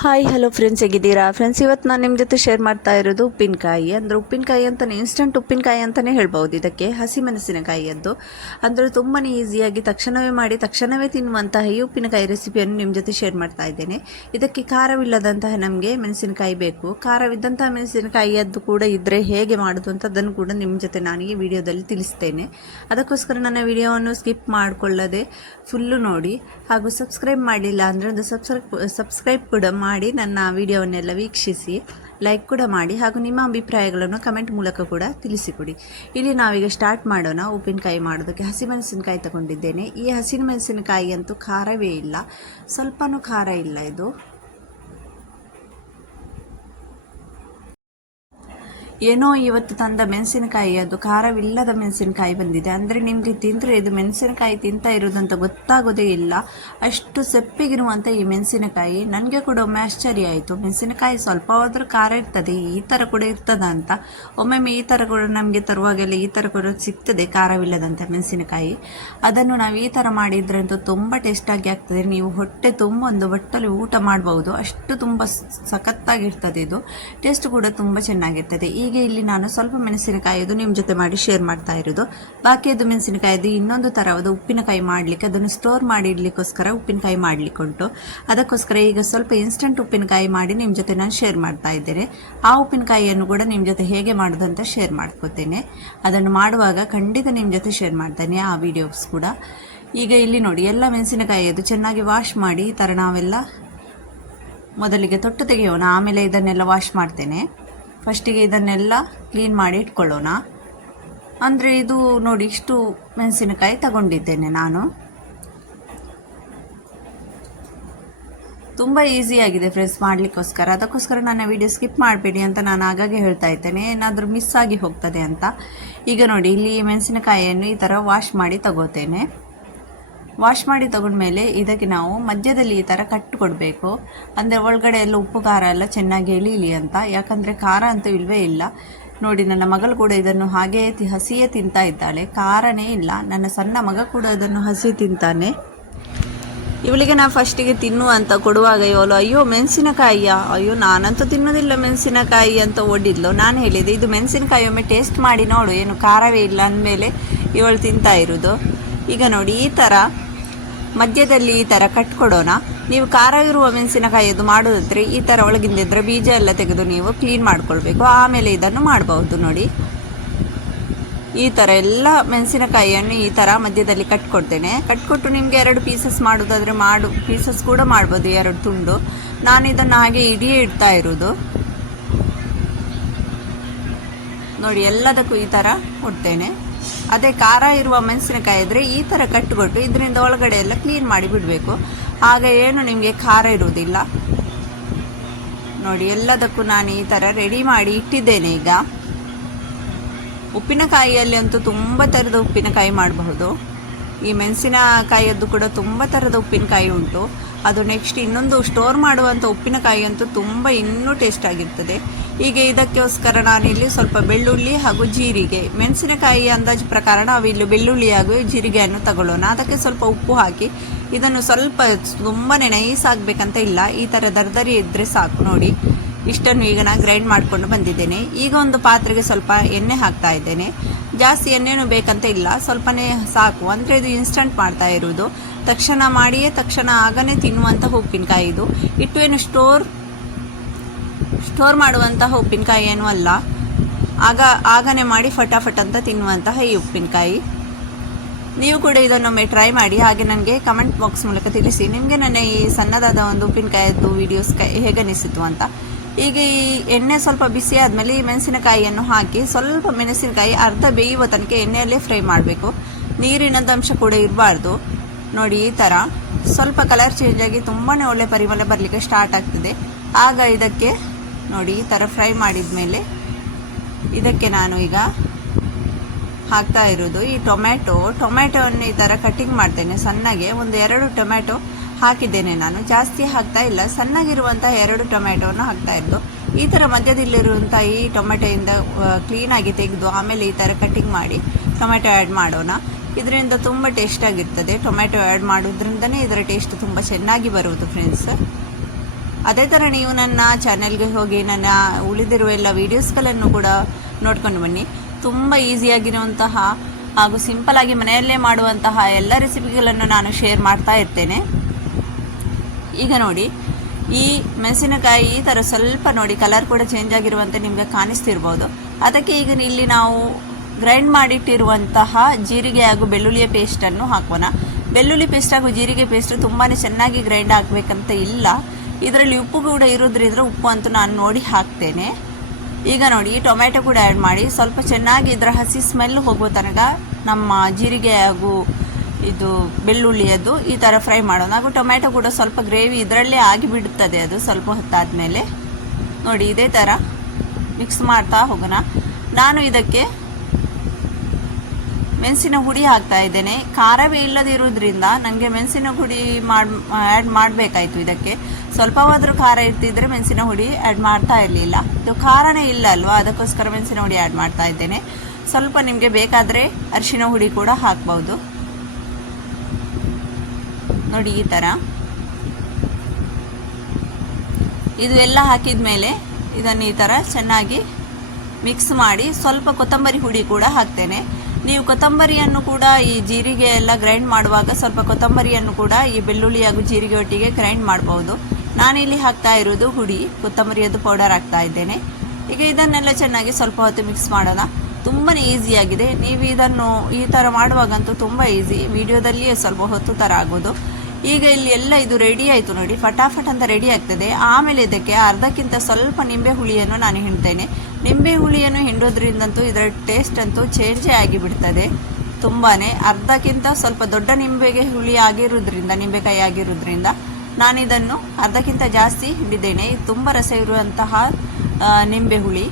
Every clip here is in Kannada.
ಹಾಯ್ ಹಲೋ ಫ್ರೆಂಡ್ಸ್, ಹೇಗಿದ್ದೀರಾ ಫ್ರೆಂಡ್ಸ್? ಇವತ್ತು ನಾನು ನಿಮ್ಮ ಜೊತೆ ಶೇರ್ ಮಾಡ್ತಾ ಇರೋದು ಉಪ್ಪಿನಕಾಯಿ. ಅಂದರೆ ಉಪ್ಪಿನಕಾಯಿ ಅಂತಲೇ, ಇನ್ಸ್ಟಂಟ್ ಉಪ್ಪಿನಕಾಯಿ ಅಂತಲೇ ಹೇಳ್ಬೋದು. ಇದಕ್ಕೆ ಹಸಿಮೆಣಸಿನಕಾಯಿಯದ್ದು ಅಂದರೆ ತುಂಬಾ ಈಸಿಯಾಗಿ ತಕ್ಷಣವೇ ಮಾಡಿ ತಕ್ಷಣವೇ ತಿನ್ನುವಂತಹ ಈ ಉಪ್ಪಿನಕಾಯಿ ರೆಸಿಪಿಯನ್ನು ನಿಮ್ಮ ಜೊತೆ ಶೇರ್ ಮಾಡ್ತಾ ಇದ್ದೇನೆ. ಇದಕ್ಕೆ ಖಾರವಿಲ್ಲದಂತಹ ನಮಗೆ ಮೆಣಸಿನಕಾಯಿ ಬೇಕು. ಖಾರವಿದ್ದಂತಹ ಮೆಣಸಿನಕಾಯಿಯದ್ದು ಕೂಡ ಇದ್ದರೆ ಹೇಗೆ ಮಾಡೋದು ಅಂತ ಅದನ್ನು ಕೂಡ ನಿಮ್ಮ ಜೊತೆ ನಾನು ಈ ವಿಡಿಯೋದಲ್ಲಿ ತಿಳಿಸ್ತೇನೆ. ಅದಕ್ಕೋಸ್ಕರ ನನ್ನ ವಿಡಿಯೋವನ್ನು ಸ್ಕಿಪ್ ಮಾಡಿಕೊಳ್ಳದೆ ಫುಲ್ಲು ನೋಡಿ. ಹಾಗೂ ಸಬ್ಸ್ಕ್ರೈಬ್ ಮಾಡಿಲ್ಲ ಅಂದರೆ ಒಂದು ಸಬ್ಸ್ಕ್ರೈಬ್ ಕೂಡ ಮಾಡಿ ನನ್ನ ವಿಡಿಯೋವನ್ನೆಲ್ಲ ವೀಕ್ಷಿಸಿ, ಲೈಕ್ ಕೂಡ ಮಾಡಿ, ಹಾಗೂ ನಿಮ್ಮ ಅಭಿಪ್ರಾಯಗಳನ್ನು ಕಮೆಂಟ್ ಮೂಲಕ ಕೂಡ ತಿಳಿಸಿಕೊಡಿ. ಇಲ್ಲಿ ನಾವೀಗ ಸ್ಟಾರ್ಟ್ ಮಾಡೋಣ. ಉಪ್ಪಿನಕಾಯಿ ಮಾಡೋದಕ್ಕೆ ಹಸಿಮೆಣಸಿನಕಾಯಿ ತಗೊಂಡಿದ್ದೇನೆ. ಈ ಹಸಿಮೆಣಸಿನಕಾಯಿ ಅಂತೂ ಖಾರವೇ ಇಲ್ಲ, ಸ್ವಲ್ಪನೂ ಖಾರ ಇಲ್ಲ. ಇದು ಏನೋ ಇವತ್ತು ತಂದ ಮೆಣಸಿನಕಾಯಿ, ಅದು ಖಾರವಿಲ್ಲದ ಮೆಣಸಿನಕಾಯಿ ಬಂದಿದೆ. ಅಂದರೆ ನಿಮಗೆ ತಿಂದರೆ ಇದು ಮೆಣಸಿನಕಾಯಿ ತಿಂತಾ ಇರೋದಂತ ಗೊತ್ತಾಗೋದೇ ಇಲ್ಲ, ಅಷ್ಟು ಸೆಪ್ಪಿಗಿರುವಂಥ ಈ ಮೆಣಸಿನಕಾಯಿ. ನನಗೆ ಕೂಡ ಒಮ್ಮೆ ಆಶ್ಚರ್ಯ ಆಯಿತು, ಮೆಣಸಿನಕಾಯಿ ಸ್ವಲ್ಪ ಹೋದರೂ ಖಾರ ಇರ್ತದೆ, ಈ ಥರ ಕೂಡ ಇರ್ತದ ಅಂತ. ಒಮ್ಮೊಮ್ಮೆ ಈ ಥರ ಕೂಡ ನಮಗೆ ತರುವಾಗೆಲ್ಲ ಈ ಥರ ಕೂಡ ಸಿಗ್ತದೆ ಖಾರವಿಲ್ಲದಂಥ ಮೆಣಸಿನಕಾಯಿ. ಅದನ್ನು ನಾವು ಈ ಥರ ಮಾಡಿದರೆ ಅಂತೂ ತುಂಬ ಟೇಸ್ಟಾಗಿ ಆಗ್ತದೆ. ನೀವು ಹೊಟ್ಟೆ ತುಂಬ ಒಂದು ಬಟ್ಟಲು ಊಟ ಮಾಡ್ಬೋದು, ಅಷ್ಟು ತುಂಬ ಸಖತ್ತಾಗಿರ್ತದೆ. ಇದು ಟೇಸ್ಟ್ ಕೂಡ ತುಂಬ ಚೆನ್ನಾಗಿರ್ತದೆ. ಈಗ ಇಲ್ಲಿ ನಾನು ಸ್ವಲ್ಪ ಮೆಣಸಿನಕಾಯಿದು ನಿಮ್ಮ ಜೊತೆ ಮಾಡಿ ಶೇರ್ ಮಾಡ್ತಾ ಇರೋದು. ಬಾಕಿಯದು ಮೆಣಸಿನಕಾಯಿದು ಇನ್ನೊಂದು ಥರವಾದ ಉಪ್ಪಿನಕಾಯಿ ಮಾಡಲಿಕ್ಕೆ, ಅದನ್ನು ಸ್ಟೋರ್ ಮಾಡಿ ಇಡಲಿಕ್ಕೋಸ್ಕರ ಉಪ್ಪಿನಕಾಯಿ ಮಾಡಲಿಕ್ಕೆ ಉಂಟು. ಅದಕ್ಕೋಸ್ಕರ ಈಗ ಸ್ವಲ್ಪ ಇನ್ಸ್ಟಂಟ್ ಉಪ್ಪಿನಕಾಯಿ ಮಾಡಿ ನಿಮ್ಮ ಜೊತೆ ನಾನು ಶೇರ್ ಮಾಡ್ತಾ ಇದ್ದೇನೆ. ಆ ಉಪ್ಪಿನಕಾಯಿಯನ್ನು ಕೂಡ ನಿಮ್ಮ ಜೊತೆ ಹೇಗೆ ಮಾಡೋದು ಅಂತ ಶೇರ್ ಮಾಡ್ಕೋತೇನೆ. ಅದನ್ನು ಮಾಡುವಾಗ ಖಂಡಿತ ನಿಮ್ಮ ಜೊತೆ ಶೇರ್ ಮಾಡ್ತೇನೆ ಆ ವಿಡಿಯೋಸ್ ಕೂಡ. ಈಗ ಇಲ್ಲಿ ನೋಡಿ, ಎಲ್ಲ ಮೆಣಸಿನಕಾಯಿ ಅದು ಚೆನ್ನಾಗಿ ವಾಶ್ ಮಾಡಿ ಈ ಥರ ನಾವೆಲ್ಲ ಮೊದಲಿಗೆ ತೊಟ್ಟು ತೆಗೆಯೋಣ, ಆಮೇಲೆ ಇದನ್ನೆಲ್ಲ ವಾಶ್ ಮಾಡ್ತೇನೆ. ಫಸ್ಟಿಗೆ ಇದನ್ನೆಲ್ಲ ಕ್ಲೀನ್ ಮಾಡಿ ಇಟ್ಕೊಳ್ಳೋಣ. ಅಂದರೆ ಇದು ನೋಡಿ, ಇಷ್ಟು ಮೆಣಸಿನಕಾಯಿ ತಗೊಂಡಿದ್ದೇನೆ ನಾನು. ತುಂಬ ಈಸಿಯಾಗಿದೆ ಫ್ರೆಂಡ್ಸ್ ಮಾಡಲಿಕ್ಕೋಸ್ಕರ. ಅದಕ್ಕೋಸ್ಕರ ನನ್ನ ವಿಡಿಯೋ ಸ್ಕಿಪ್ ಮಾಡಬೇಡಿ ಅಂತ ನಾನು ಆಗಾಗ್ಗೆ ಹೇಳ್ತಾ ಇದ್ದೇನೆ, ಏನಾದರೂ ಮಿಸ್ ಆಗಿ ಹೋಗ್ತದೆ ಅಂತ. ಈಗ ನೋಡಿ, ಇಲ್ಲಿ ಮೆಣಸಿನಕಾಯಿಯನ್ನು ಈ ಥರ ವಾಶ್ ಮಾಡಿ ತಗೋತೇನೆ. ವಾಶ್ ಮಾಡಿ ತಗೊಂಡ್ಮೇಲೆ ಇದಕ್ಕೆ ನಾವು ಮಧ್ಯದಲ್ಲಿ ಈ ಥರ ಕಟ್ಟು ಕೊಡಬೇಕು. ಅಂದರೆ ಒಳಗಡೆ ಎಲ್ಲ ಉಪ್ಪು ಖಾರ ಎಲ್ಲ ಚೆನ್ನಾಗಿ ಎಳೀಲಿ ಅಂತ. ಯಾಕಂದರೆ ಖಾರ ಅಂತೂ ಇಲ್ಲವೇ ಇಲ್ಲ. ನೋಡಿ, ನನ್ನ ಮಗಳು ಕೂಡ ಇದನ್ನು ಹಾಗೇ ಹಸಿಯೇ ತಿಂತಾ ಇದ್ದಾಳೆ, ಖಾರನೇ ಇಲ್ಲ. ನನ್ನ ಸಣ್ಣ ಮಗ ಕೂಡ ಅದನ್ನು ಹಸಿ ತಿಂತಾನೆ. ಇವಳಿಗೆ ನಾನು ಫಸ್ಟಿಗೆ ತಿನ್ನುವಂತ ಕೊಡುವಾಗ ಇವಳು ಅಯ್ಯೋ ಮೆಣಸಿನಕಾಯಿಯ, ಅಯ್ಯೋ ನಾನಂತೂ ತಿನ್ನೋದಿಲ್ಲ ಮೆಣಸಿನಕಾಯಿ ಅಂತ ಓಡಿದ್ಲು. ನಾನು ಹೇಳಿದೆ ಇದು ಮೆಣಸಿನಕಾಯಿ ಒಮ್ಮೆ ಟೇಸ್ಟ್ ಮಾಡಿ ನೋಡು, ಏನು ಖಾರವೇ ಇಲ್ಲ ಅಂದಮೇಲೆ ಇವಳು ತಿಂತಾ ಇರೋದು. ಈಗ ನೋಡಿ, ಈ ಥರ ಮಧ್ಯದಲ್ಲಿ ಈ ಥರ ಕಟ್ಕೊಡೋಣ. ನೀವು ಖಾರ ಇರುವ ಮೆಣಸಿನಕಾಯಿಯದು ಮಾಡೋದಾದರೆ ಈ ಥರ ಒಳಗಿಂದಿದ್ರೆ ಬೀಜ ಎಲ್ಲ ತೆಗೆದು ನೀವು ಕ್ಲೀನ್ ಮಾಡ್ಕೊಳ್ಬೇಕು, ಆಮೇಲೆ ಇದನ್ನು ಮಾಡಬಹುದು. ನೋಡಿ, ಈ ಥರ ಎಲ್ಲ ಮೆಣಸಿನಕಾಯಿಯನ್ನು ಈ ಥರ ಮಧ್ಯದಲ್ಲಿ ಕಟ್ಕೊಡ್ತೇನೆ. ಕಟ್ಕೊಟ್ಟು ನಿಮಗೆ 2 ಪೀಸಸ್ ಮಾಡೋದಾದರೆ ಪೀಸಸ್ ಕೂಡ ಮಾಡ್ಬೋದು, 2 ತುಂಡು. ನಾನು ಇದನ್ನು ಹಾಗೆ ಇಡಿಯೇ ಇಡ್ತಾ ಇರೋದು. ನೋಡಿ, ಎಲ್ಲದಕ್ಕೂ ಈ ಥರ ಕೊಡ್ತೇನೆ. ಅದೇ ಖಾರ ಇರುವ ಮೆಣಸಿನಕಾಯಿ ಇದ್ದರೆ ಈ ಥರ ಕಟ್ಟಿಕೊಟ್ಟು ಇದರಿಂದ ಒಳಗಡೆ ಎಲ್ಲ ಕ್ಲೀನ್ ಮಾಡಿ ಬಿಡಬೇಕು, ಆಗ ಏನು ನಿಮಗೆ ಖಾರ ಇರುವುದಿಲ್ಲ. ನೋಡಿ, ಎಲ್ಲದಕ್ಕೂ ನಾನು ಈ ಥರ ರೆಡಿ ಮಾಡಿ ಇಟ್ಟಿದ್ದೇನೆ. ಈಗ ಉಪ್ಪಿನಕಾಯಿಯಲ್ಲಿ ಅಂತೂ ತುಂಬ ಥರದ ಉಪ್ಪಿನಕಾಯಿ ಮಾಡಬಹುದು. ಈ ಮೆಣಸಿನಕಾಯಿಯದ್ದು ಕೂಡ ತುಂಬ ಥರದ ಉಪ್ಪಿನಕಾಯಿ ಉಂಟು. ಅದು ನೆಕ್ಸ್ಟ್ ಇನ್ನೊಂದು ಸ್ಟೋರ್ ಮಾಡುವಂಥ ಉಪ್ಪಿನಕಾಯಿ ಅಂತೂ ತುಂಬ ಇನ್ನೂ ಟೇಸ್ಟ್ ಆಗಿರ್ತದೆ. ಈಗ ಇದಕ್ಕೋಸ್ಕರ ನಾನಿಲ್ಲಿ ಸ್ವಲ್ಪ ಬೆಳ್ಳುಳ್ಳಿ ಹಾಗೂ ಜೀರಿಗೆ, ಮೆಣಸಿನಕಾಯಿ ಅಂದಾಜು ಪ್ರಕಾರ ನಾವಿಲ್ಲಿ ಬೆಳ್ಳುಳ್ಳಿ ಹಾಗೂ ಜೀರಿಗೆಯನ್ನು ತಗೊಳ್ಳೋಣ. ಅದಕ್ಕೆ ಸ್ವಲ್ಪ ಉಪ್ಪು ಹಾಕಿ ಇದನ್ನು ಸ್ವಲ್ಪ ತುಂಬಾ ನೈಸ್ ಆಗಬೇಕಂತ ಇಲ್ಲ, ಈ ಥರ ದರ್ದರಿ ಇದ್ದರೆ ಸಾಕು. ನೋಡಿ, ಇಷ್ಟನ್ನು ಈಗ ನಾನು ಗ್ರೈಂಡ್ ಮಾಡಿಕೊಂಡು ಬಂದಿದ್ದೇನೆ. ಈಗ ಒಂದು ಪಾತ್ರೆಗೆ ಸ್ವಲ್ಪ ಎಣ್ಣೆ ಹಾಕ್ತಾ ಇದ್ದೇನೆ. ಜಾಸ್ತಿ ಎಣ್ಣೆನೂ ಬೇಕಂತ ಇಲ್ಲ, ಸ್ವಲ್ಪನೇ ಸಾಕು. ಅಂದರೆ ಇದು ಇನ್ಸ್ಟಂಟ್ ಮಾಡ್ತಾ ಇರೋದು, ತಕ್ಷಣ ಮಾಡಿಯೇ ತಕ್ಷಣ ಆಗನೇ ತಿನ್ನುವಂತಹ ಉಪ್ಪಿನಕಾಯಿ. ಇದು ಇಟ್ಟು ಏನು ಸ್ಟೋರ್ ಮಾಡುವಂತಹ ಉಪ್ಪಿನಕಾಯಿ ಏನೂ ಅಲ್ಲ, ಆಗನೇ ಮಾಡಿ ಫಟಾಫಟ್ ಅಂತ ತಿನ್ನುವಂತಹ ಈ ಉಪ್ಪಿನಕಾಯಿ. ನೀವು ಕೂಡ ಇದನ್ನೊಮ್ಮೆ ಟ್ರೈ ಮಾಡಿ, ಹಾಗೆ ನನಗೆ ಕಮೆಂಟ್ ಬಾಕ್ಸ್ ಮೂಲಕ ತಿಳಿಸಿ ನಿಮಗೆ ನನ್ನ ಈ ಸಣ್ಣದಾದ ಒಂದು ಉಪ್ಪಿನಕಾಯಿದ್ದು ವೀಡಿಯೋಸ್ ಹೇಗೆ ಅನಿಸಿತು ಅಂತ. ಈಗ ಈ ಎಣ್ಣೆ ಸ್ವಲ್ಪ ಬಿಸಿ ಆದಮೇಲೆ ಈ ಮೆಣಸಿನಕಾಯಿಯನ್ನು ಹಾಕಿ ಸ್ವಲ್ಪ ಮೆಣಸಿನಕಾಯಿ ಅರ್ಧ ಬೇಯುವ ತನಕ ಎಣ್ಣೆಯಲ್ಲೇ ಫ್ರೈ ಮಾಡಬೇಕು, ನೀರಿನದಂಶ ಕೂಡ ಇರಬಾರ್ದು. ನೋಡಿ, ಈ ಥರ ಸ್ವಲ್ಪ ಕಲರ್ ಚೇಂಜ್ ಆಗಿ ತುಂಬಾ ಒಳ್ಳೆ ಪರಿಮಳ ಬರಲಿಕ್ಕೆ ಸ್ಟಾರ್ಟ್ ಆಗ್ತದೆ. ಆಗ ಇದಕ್ಕೆ ನೋಡಿ, ಈ ಥರ ಫ್ರೈ ಮಾಡಿದ ಮೇಲೆ ಇದಕ್ಕೆ ನಾನು ಈಗ ಹಾಕ್ತಾ ಇರೋದು ಈ ಟೊಮ್ಯಾಟೊವನ್ನು ಈ ಥರ ಕಟ್ಟಿಂಗ್ ಮಾಡ್ತೇನೆ ಸಣ್ಣಗೆ. ಒಂದು 2 ಟೊಮ್ಯಾಟೊ ಹಾಕಿದ್ದೇನೆ ನಾನು, ಜಾಸ್ತಿ ಹಾಕ್ತಾ ಇಲ್ಲ. ಸಣ್ಣಗಿರುವಂಥ 2 ಟೊಮ್ಯಾಟೊವನ್ನು ಹಾಕ್ತಾ ಇದ್ದು ಈ ಥರ ಮಧ್ಯದಲ್ಲಿರುವಂಥ ಈ ಟೊಮೆಟೊಯಿಂದ ಕ್ಲೀನಾಗಿ ತೆಗೆದು ಆಮೇಲೆ ಈ ಥರ ಕಟ್ಟಿಂಗ್ ಮಾಡಿ ಟೊಮೆಟೊ ಆ್ಯಡ್ ಮಾಡೋಣ. ಇದರಿಂದ ತುಂಬ ಟೇಸ್ಟಾಗಿರ್ತದೆ. ಟೊಮೆಟೊ ಆ್ಯಡ್ ಮಾಡೋದ್ರಿಂದನೇ ಇದರ ಟೇಸ್ಟ್ ತುಂಬ ಚೆನ್ನಾಗಿ ಬರುವುದು ಫ್ರೆಂಡ್ಸ್. ಅದೇ ಥರ ನೀವು ನನ್ನ ಚಾನೆಲ್ಗೆ ಹೋಗಿ ನನ್ನ ಉಳಿದಿರುವ ಎಲ್ಲ ವೀಡಿಯೋಸ್ಗಳನ್ನು ಕೂಡ ನೋಡ್ಕೊಂಡು ಬನ್ನಿ. ತುಂಬ ಈಸಿಯಾಗಿರುವಂತಹ ಹಾಗೂ ಸಿಂಪಲಾಗಿ ಮನೆಯಲ್ಲೇ ಮಾಡುವಂತಹ ಎಲ್ಲ ರೆಸಿಪಿಗಳನ್ನು ನಾನು ಶೇರ್ ಮಾಡ್ತಾ ಇರ್ತೇನೆ. ಈಗ ನೋಡಿ, ಈ ಮೆಣಸಿನಕಾಯಿ ಈ ಥರ ಸ್ವಲ್ಪ ನೋಡಿ ಕಲರ್ ಕೂಡ ಚೇಂಜ್ ಆಗಿರುವಂತೆ ನಿಮಗೆ ಕಾಣಿಸ್ತಿರ್ಬೋದು. ಅದಕ್ಕೆ ಈಗ ಇಲ್ಲಿ ನಾವು ಗ್ರೈಂಡ್ ಮಾಡಿಟ್ಟಿರುವಂತಹ ಜೀರಿಗೆ ಹಾಗೂ ಬೆಳ್ಳುಳ್ಳಿಯ ಪೇಸ್ಟನ್ನು ಹಾಕೋಣ. ಬೆಳ್ಳುಳ್ಳಿ ಪೇಸ್ಟ್ ಹಾಗೂ ಜೀರಿಗೆ ಪೇಸ್ಟ್ ತುಂಬಾ ಚೆನ್ನಾಗಿ ಗ್ರೈಂಡ್ ಆಗಬೇಕಂತ ಇಲ್ಲ. ಇದರಲ್ಲಿ ಉಪ್ಪು ಕೂಡ ಇರೋದ್ರಿಂದ ಉಪ್ಪು ಅಂತೂ ನಾನು ನೋಡಿ ಹಾಕ್ತೇನೆ. ಈಗ ನೋಡಿ, ಟೊಮೆಟೊ ಕೂಡ ಆ್ಯಡ್ ಮಾಡಿ ಸ್ವಲ್ಪ ಚೆನ್ನಾಗಿ ಇದರ ಹಸಿ ಸ್ಮೆಲ್ ಹೋಗುವ ತನಕ ನಮ್ಮ ಜೀರಿಗೆ ಹಾಗೂ ಇದು ಬೆಳ್ಳುಳ್ಳಿಯದ್ದು ಈ ಥರ ಫ್ರೈ ಮಾಡೋಣ. ಹಾಗೂ ಟೊಮೆಟೊ ಕೂಡ ಸ್ವಲ್ಪ ಗ್ರೇವಿ ಇದರಲ್ಲೇ ಆಗಿಬಿಡುತ್ತದೆ ಅದು ಸ್ವಲ್ಪ ಹೊತ್ತಾದಮೇಲೆ. ನೋಡಿ, ಇದೇ ಥರ ಮಿಕ್ಸ್ ಮಾಡ್ತಾ ಹೋಗೋಣ. ನಾನು ಇದಕ್ಕೆ ಮೆಣಸಿನ ಹುಡಿ ಹಾಕ್ತಾ ಇದ್ದೇನೆ. ಖಾರವೇ ಇಲ್ಲದಿರೋದ್ರಿಂದ ನನಗೆ ಮೆಣಸಿನ ಹುಡಿ ಆ್ಯಡ್ ಮಾಡಬೇಕಾಯಿತು. ಇದಕ್ಕೆ ಸ್ವಲ್ಪವಾದರೂ ಖಾರ ಇರ್ತಿದ್ರೆ ಮೆಣಸಿನ ಹುಡಿ ಆ್ಯಡ್ ಮಾಡ್ತಾ ಇರಲಿಲ್ಲ. ಇದು ಖಾರನೇ ಇಲ್ಲ ಅಲ್ವಾ, ಅದಕ್ಕೋಸ್ಕರ ಮೆಣಸಿನ ಹುಡಿ ಆ್ಯಡ್ ಮಾಡ್ತಾ ಇದ್ದೇನೆ. ಸ್ವಲ್ಪ ನಿಮಗೆ ಬೇಕಾದರೆ ಅರಿಶಿನ ಹುಡಿ ಕೂಡ ಹಾಕ್ಬೋದು. ನೋಡಿ, ಈ ಥರ ಇದು ಎಲ್ಲ ಹಾಕಿದ ಮೇಲೆ ಇದನ್ನು ಈ ಥರ ಚೆನ್ನಾಗಿ ಮಿಕ್ಸ್ ಮಾಡಿ ಸ್ವಲ್ಪ ಕೊತ್ತಂಬರಿ ಹುಡಿ ಕೂಡ ಹಾಕ್ತೇನೆ. ನೀವು ಕೊತ್ತಂಬರಿಯನ್ನು ಕೂಡ ಈ ಜೀರಿಗೆ ಎಲ್ಲ ಗ್ರೈಂಡ್ ಮಾಡುವಾಗ ಸ್ವಲ್ಪ ಕೊತ್ತಂಬರಿಯನ್ನು ಕೂಡ ಈ ಬೆಳ್ಳುಳ್ಳಿ ಹಾಗೂ ಜೀರಿಗೆ ಒಟ್ಟಿಗೆ ಗ್ರೈಂಡ್ ಮಾಡ್ಬೋದು. ನಾನಿಲ್ಲಿ ಹಾಕ್ತಾ ಇರೋದು ಹುಡಿ ಕೊತ್ತಂಬರಿಯದ್ದು ಪೌಡರ್ ಹಾಕ್ತಾ ಇದ್ದೇನೆ. ಈಗ ಇದನ್ನೆಲ್ಲ ಚೆನ್ನಾಗಿ ಸ್ವಲ್ಪ ಹೊತ್ತು ಮಿಕ್ಸ್ ಮಾಡೋಣ. ತುಂಬಾ ಈಸಿಯಾಗಿದೆ. ನೀವು ಇದನ್ನು ಈ ಥರ ಮಾಡುವಾಗಂತೂ ತುಂಬ ಈಸಿ. ವಿಡಿಯೋದಲ್ಲಿಯೇ ಸ್ವಲ್ಪ ಹೊತ್ತು ಥರ ಆಗೋದು. ಈಗ ಇಲ್ಲಿ ಎಲ್ಲ ಇದು ರೆಡಿ ಆಯಿತು ನೋಡಿ, ಫಟಾಫಟ್ ಅಂತ ರೆಡಿ ಆಗ್ತದೆ. ಆಮೇಲೆ ಇದಕ್ಕೆ ಅರ್ಧಕ್ಕಿಂತ ಸ್ವಲ್ಪ ನಿಂಬೆ ಹುಳಿಯನ್ನು ನಾನು ಹಿಂಡ್ತೇನೆ. ನಿಂಬೆ ಹುಳಿಯನ್ನು ಹಿಂಡೋದ್ರಿಂದಂತೂ ಇದರ ಟೇಸ್ಟ್ ಅಂತೂ ಚೇಂಜೇ ಆಗಿಬಿಡ್ತದೆ ತುಂಬಾ. ಅರ್ಧಕ್ಕಿಂತ ಸ್ವಲ್ಪ ದೊಡ್ಡ ನಿಂಬೆಕಾಯಿ ಆಗಿರೋದ್ರಿಂದ ನಾನು ಇದನ್ನು ಅರ್ಧಕ್ಕಿಂತ ಜಾಸ್ತಿ ಹಿಂಡಿದ್ದೇನೆ. ಇದು ತುಂಬ ರಸ ಇರುವಂತಹ ನಿಂಬೆ ಹುಳಿ.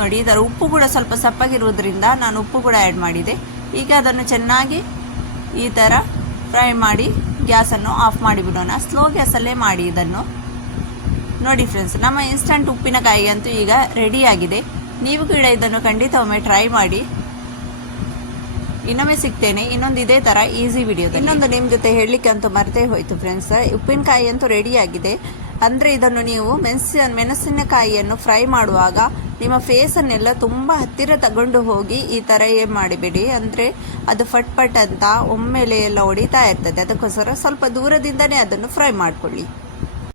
ನೋಡಿ, ಇದರ ಉಪ್ಪು ಕೂಡ ಸ್ವಲ್ಪ ಸಪ್ಪಗಿರುವುದರಿಂದ ನಾನು ಉಪ್ಪು ಕೂಡ ಆ್ಯಡ್ ಮಾಡಿದೆ. ಈಗ ಅದನ್ನು ಚೆನ್ನಾಗಿ ಈ ಥರ ಫ್ರೈ ಮಾಡಿ ಗ್ಯಾಸನ್ನು ಆಫ್ ಮಾಡಿಬಿಡೋಣ. ಸ್ಲೋ ಗ್ಯಾಸಲ್ಲೇ ಮಾಡಿ ಇದನ್ನು. ನೋಡಿ ಫ್ರೆಂಡ್ಸ್, ನಮ್ಮ ಇನ್ಸ್ಟಂಟ್ ಉಪ್ಪಿನಕಾಯಿ ಅಂತೂ ಈಗ ರೆಡಿಯಾಗಿದೆ. ನೀವು ಕೂಡ ಇದನ್ನು ಖಂಡಿತ ಒಮ್ಮೆ ಟ್ರೈ ಮಾಡಿ. ಇನ್ನೊಮ್ಮೆ ಸಿಗ್ತೇನೆ ಇನ್ನೊಂದು ಇದೇ ಥರ ಈಸಿ ವಿಡಿಯೋದಲ್ಲಿ. ಇನ್ನೊಂದು ನಿಮ್ಮ ಜೊತೆ ಹೇಳಲಿಕ್ಕೆ ಅಂತೂ ಮರ್ತೇ ಹೋಯಿತು ಫ್ರೆಂಡ್ಸ್, ಉಪ್ಪಿನಕಾಯಿ ಅಂತೂ ರೆಡಿಯಾಗಿದೆ. ಅಂದರೆ ಇದನ್ನು ನೀವು ಮೆಣಸಿನಕಾಯಿಯನ್ನು ಫ್ರೈ ಮಾಡುವಾಗ ನಿಮ್ಮ ಫೇಸನ್ನೆಲ್ಲ ತುಂಬ ಹತ್ತಿರ ತಗೊಂಡು ಹೋಗಿ ಈ ಥರ ಏನು ಮಾಡಿಬಿಡಿ. ಅಂದರೆ ಅದು ಫಟ್ ಅಂತ ಒಮ್ಮೆಲೆ ಎಲ್ಲ ಹೊಡಿತಾ ಇರ್ತದೆ. ಅದಕ್ಕೋಸ್ಕರ ಸ್ವಲ್ಪ ದೂರದಿಂದನೇ ಅದನ್ನು ಫ್ರೈ ಮಾಡಿಕೊಳ್ಳಿ.